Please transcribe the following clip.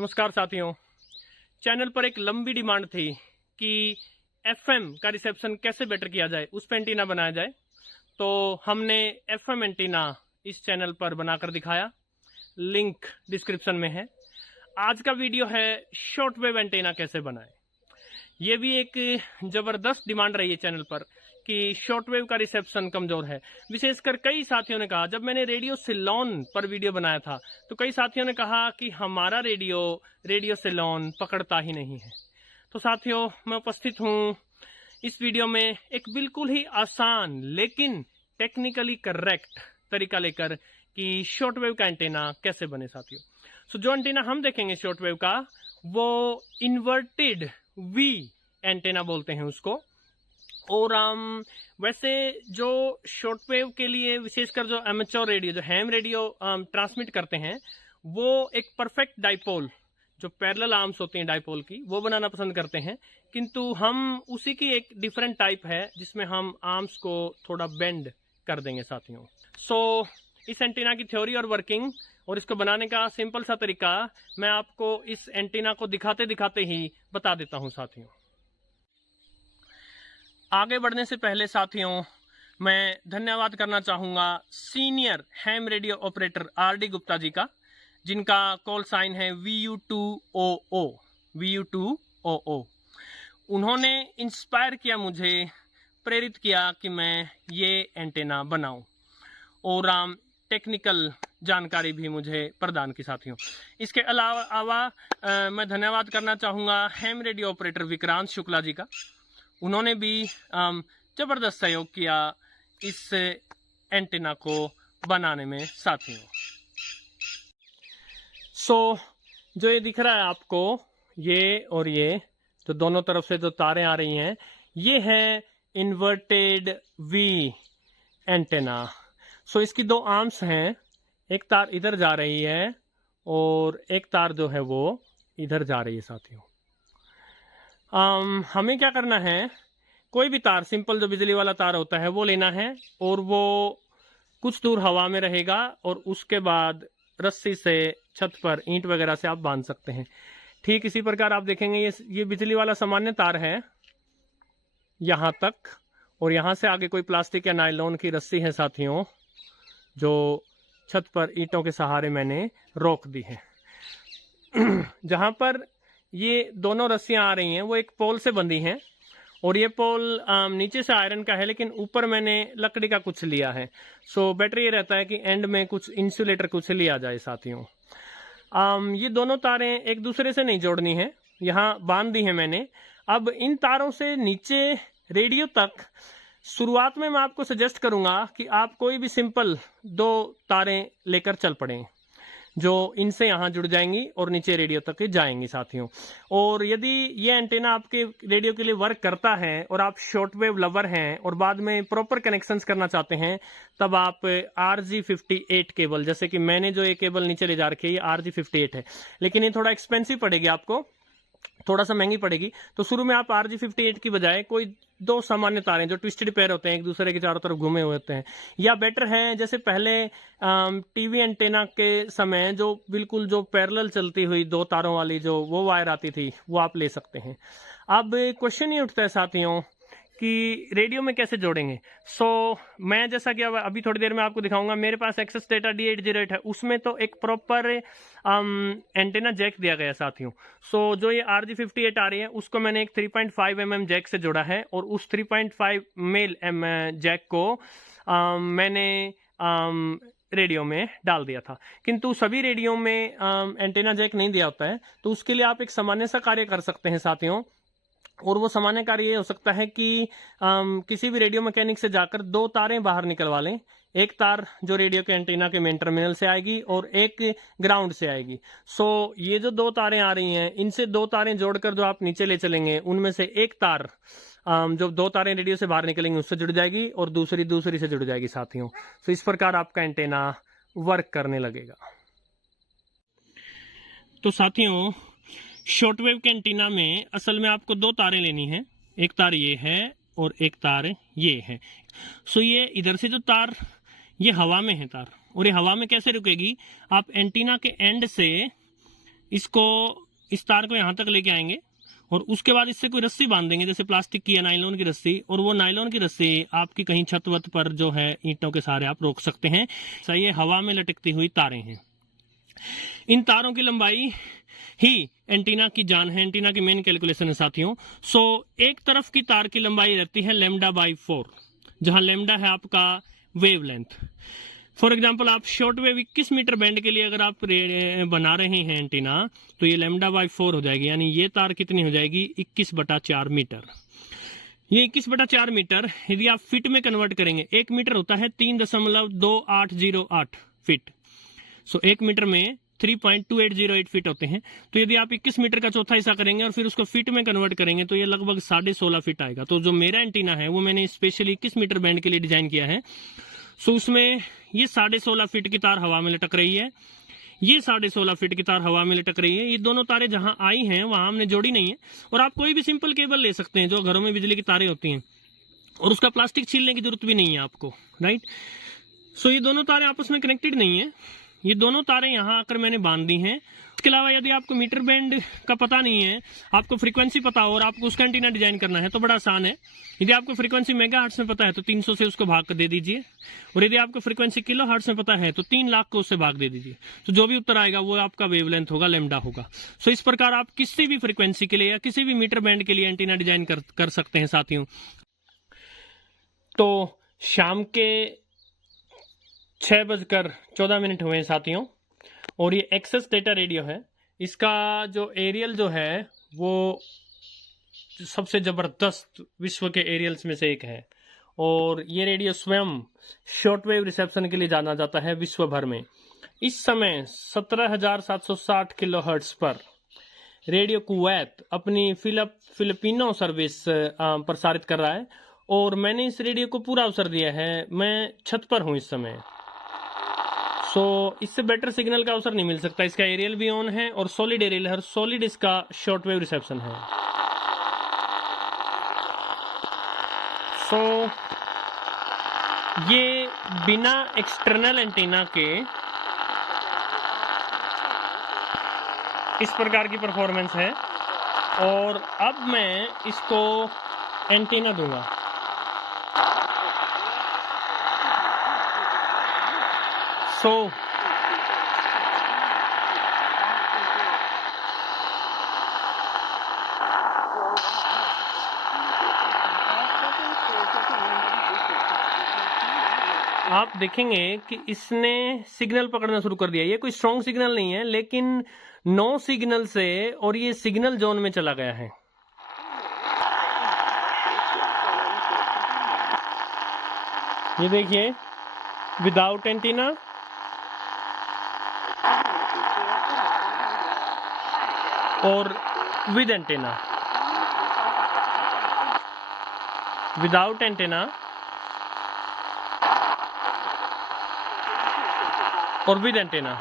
नमस्कार साथियों। चैनल पर एक लंबी डिमांड थी कि एफएम का रिसेप्शन कैसे बेटर किया जाए, उस पर एंटीना बनाया जाए। तो हमने एफएम एंटीना इस चैनल पर बनाकर दिखाया, लिंक डिस्क्रिप्शन में है। आज का वीडियो है शॉर्ट वेव एंटीना कैसे बनाएं। ये भी एक जबरदस्त डिमांड रही है चैनल पर कि शॉर्ट वेव का रिसेप्शन कमजोर है। विशेषकर कई साथियों ने कहा, जब मैंने रेडियो सिलोन पर वीडियो बनाया था तो कई साथियों ने कहा कि हमारा रेडियो सिलोन पकड़ता ही नहीं है। तो साथियों, मैं उपस्थित हूँ इस वीडियो में एक बिल्कुल ही आसान लेकिन टेक्निकली करेक्ट तरीका लेकर कि शॉर्ट वेव का एंटीना कैसे बने। साथियों, जो एंटीना हम देखेंगे शॉर्ट वेव का, वो इन्वर्टेड वी एंटीना बोलते हैं उसको। और वैसे जो शॉर्ट वेव के लिए विशेषकर जो एमेच्योर रेडियो, जो हैम रेडियो ट्रांसमिट करते हैं, वो एक परफेक्ट डाइपोल, जो पैरेलल आर्म्स होती हैं डाइपोल की, वो बनाना पसंद करते हैं। किंतु हम उसी की एक डिफरेंट टाइप है जिसमें हम आर्म्स को थोड़ा बेंड कर देंगे साथियों। इस एंटीना की थ्योरी और वर्किंग और इसको बनाने का सिंपल सा तरीका मैं आपको इस एंटीना को दिखाते दिखाते ही बता देता हूं साथियों। आगे बढ़ने से पहले साथियों, मैं धन्यवाद करना चाहूंगा senior ham radio operator R D Gupta ji का, जिनका कॉल साइन है VU2OO। उन्होंने इंस्पायर किया, मुझे प्रेरित किया कि मैं ये एंटीना बनाऊं, और टेक्निकल जानकारी भी मुझे प्रदान की साथियों। इसके अलावा मैं धन्यवाद करना चाहूँगा ham radio operator Vikrant Shukla ji का। उन्होंने भी जबरदस्त सहयोग किया इस एंटीना को बनाने में साथियों। जो ये दिख रहा है आपको, ये और ये जो दोनों तरफ से जो तारें आ रही हैं, ये है इन्वर्टेड वी एंटीना। इसकी दो आर्म्स हैं, एक तार इधर जा रही है और एक तार जो है वो इधर जा रही है साथियों। हमें क्या करना है, कोई भी तार, सिंपल जो बिजली वाला तार होता है वो लेना है, और वो कुछ दूर हवा में रहेगा, और उसके बाद रस्सी से छत पर ईंट वगैरह से आप बांध सकते हैं। ठीक इसी प्रकार आप देखेंगे ये बिजली वाला सामान्य तार है यहाँ तक, और यहाँ से आगे कोई प्लास्टिक या नायलॉन की रस्सी है साथियों, जो छत पर ईंटों के सहारे मैंने रोक दी है। जहां पर ये दोनों रस्सियां आ रही हैं वो एक पोल से बंधी हैं, और ये पोल नीचे से आयरन का है, लेकिन ऊपर मैंने लकड़ी का कुछ लिया है। बेटर ये रहता है कि एंड में कुछ इंसुलेटर कुछ लिया जाए साथियों। ये दोनों तारें एक दूसरे से नहीं जोड़नी है, यहाँ बांध दी है मैंने। अब इन तारों से नीचे रेडियो तक शुरुआत में मैं आपको सजेस्ट करूंगा कि आप कोई भी सिंपल दो तारें लेकर चल पड़ें, जो इनसे यहाँ जुड़ जाएंगी और नीचे रेडियो तक जाएंगी साथियों। और यदि ये एंटीना आपके रेडियो के लिए वर्क करता है और आप शॉर्ट वेव लवर हैं और बाद में प्रॉपर कनेक्शंस करना चाहते हैं, तब आप RG58 केबल, जैसे कि मैंने जो ये केबल नीचे ले जा रखी है, ये RG58 है, लेकिन ये थोड़ा एक्सपेंसिव पड़ेगी आपको, थोड़ा सा महंगी पड़ेगी। तो शुरू में आप RG58 की बजाय कोई दो सामान्य तारें जो ट्विस्टेड पेयर होते हैं, एक दूसरे के चारों तरफ घूमे हुए होते हैं, या बेटर है जैसे पहले टीवी एंटेना के समय जो बिल्कुल जो पैरेलल चलती हुई दो तारों वाली जो वो वायर आती थी, वो आप ले सकते हैं। अब क्वेश्चन ये उठता है साथियों कि रेडियो में कैसे जोड़ेंगे। मैं जैसा कि अभी थोड़ी देर में आपको दिखाऊंगा, मेरे पास एक्सेस डेटा D808 है, उसमें तो एक प्रॉपर एंटेना जैक दिया गया साथियों। जो ये RG58 आ रही है, उसको मैंने एक 3.5 mm जैक से जोड़ा है, और उस 3.5 मेल जैक को मैंने रेडियो में डाल दिया था। किंतु सभी रेडियो में एंटेना जैक नहीं दिया होता है, तो उसके लिए आप एक सामान्य सा कार्य कर सकते हैं साथियों। और वो सामान्य कार्य ये हो सकता है कि किसी भी रेडियो मैकेनिक से जाकर दो तारें बाहर निकलवा लें। एक तार जो रेडियो के एंटीना के मेन टर्मिनल से आएगी और एक ग्राउंड से आएगी। ये जो दो तारें आ रही हैं, इनसे दो तारें जोड़कर जो आप नीचे ले चलेंगे, उनमें से एक तार जो दो तारें रेडियो से बाहर निकलेंगी उससे जुड़ जाएगी, और दूसरी से जुड़ जाएगी साथियों। इस प्रकार आपका एंटीना वर्क करने लगेगा। तो साथियों, शॉर्ट वेव के एंटीना में असल में आपको दो तारें लेनी है, एक तार ये है और एक तार ये है। ये इधर से जो तार, ये हवा में है तार, और ये हवा में कैसे रुकेगी, आप एंटीना के एंड से इसको, इस तार को यहाँ तक लेके आएंगे और उसके बाद इससे कोई रस्सी बांध देंगे, जैसे प्लास्टिक की या नायलॉन की रस्सी, और वो नायलॉन की रस्सी आपकी कहीं छत वत पर जो है ईंटों के सहारे आप रोक सकते हैं। सही, ये हवा में लटकती हुई तारें हैं। इन तारों की लंबाई ही एंटीना की जान है, एंटीना की मेन कैलकुलेशन है साथियों। सो एक तरफ की तार की लंबाई रहती है λ/4, जहां लैम्डा है आपका वेवलेंथ। फॉर एग्जाम्पल आप शॉर्ट वेव 21 मीटर बैंड के लिए अगर आप बना रहे हैं एंटीना, तो ये λ/4 हो जाएगी, यानी ये तार कितनी हो जाएगी 21/4 मीटर। ये 21/4 मीटर यदि आप फीट में कन्वर्ट करेंगे, 1 मीटर होता है 3.2808 फीट। सो 1 मीटर में 3.2808 फीट होते हैं। तो यदि आप 21 मीटर का चौथा हिस्सा करेंगे और फिर उसको फीट में कन्वर्ट करेंगे तो ये लगभग 16.5 फीट आएगा। तो जो मेरा एंटीना है वो मैंने स्पेशली 21 मीटर बैंड के लिए डिजाइन किया है। सो उसमें ये 16.5 फीट की तार हवा में लटक रही है, ये 16.5 फीट की तार हवा में लटक रही है। ये दोनों तारें जहां आई हैं वहां हमने जोड़ी नहीं है। और आप कोई भी सिंपल केबल ले सकते हैं जो घरों में बिजली की तारें होती हैं, और उसका प्लास्टिक छीलने की जरूरत भी नहीं है आपको, राइट। सो ये दोनों तारें आपस में कनेक्टेड नहीं है, ये दोनों तारें यहां आकर मैंने बांध दी हैं। इसके अलावा यदि आपको मीटर बैंड का पता नहीं है, आपको फ्रीक्वेंसी पता हो और आपको उसका एंटीना डिजाइन करना है तो बड़ा आसान है। यदि आपको फ्रीक्वेंसी मेगाहर्ट्ज में पता है तो 300 से उसको भाग कर दे दीजिए, और यदि आपको फ्रीक्वेंसी किलोहर्ट्ज में पता है तो 3 लाख को उससे भाग दे दीजिए। तो जो भी उत्तर आएगा वो आपका वेवलेंथ होगा, लैम्डा होगा। सो इस प्रकार आप किसी भी फ्रीक्वेंसी के लिए या किसी भी मीटर बैंड के लिए एंटीना डिजाइन कर सकते हैं साथियों। तो शाम के 6:14 हुए साथियों, और ये एक्सेस डेटा रेडियो है। इसका जो एरियल जो है वो सबसे जबरदस्त विश्व के एरियल्स में से एक है, और ये रेडियो स्वयं शॉर्टवेव रिसेप्शन के लिए जाना जाता है विश्व भर में। इस समय 17,760 किलोहर्ट्ज पर रेडियो कुवैत अपनी फिलिपिनो सर्विस प्रसारित कर रहा है, और मैंने इस रेडियो को पूरा अवसर दिया है। मैं छत पर हूं इस समय। सो इससे बेटर सिग्नल का अवसर नहीं मिल सकता। इसका एरियल भी ऑन है और सॉलिड एरियल है, सॉलिड इसका शॉर्टवेव रिसेप्शन है। सो ये बिना एक्सटर्नल एंटीना के इस प्रकार की परफॉर्मेंस है, और अब मैं इसको एंटीना दूंगा। सो आप देखेंगे कि इसने सिग्नल पकड़ना शुरू कर दिया। ये कोई स्ट्रॉन्ग सिग्नल नहीं है, लेकिन नो सिग्नल से और ये सिग्नल जोन में चला गया है। ये देखिए, विदाउट एंटीना और विद एंटीना, विदाउट एंटीना और विद एंटीना।